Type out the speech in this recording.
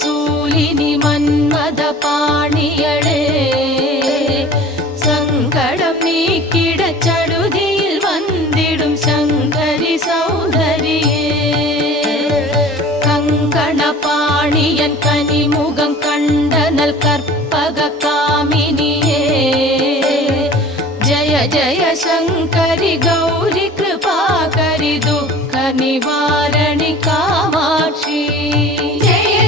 சூலினி மன்மத பாணியளே சங்கடம் நீக்கிடச் சடுதியில் வந்திடும் சங்கரி சௌந்தரியே கங்கண பாணியன் கனிமுகம் கண்டனல் கற்பக காமினியே ஜய ஜய சங்கரி கௌரி கிருபாகரி துக்க நிவாரணி காமாட்சி ஜய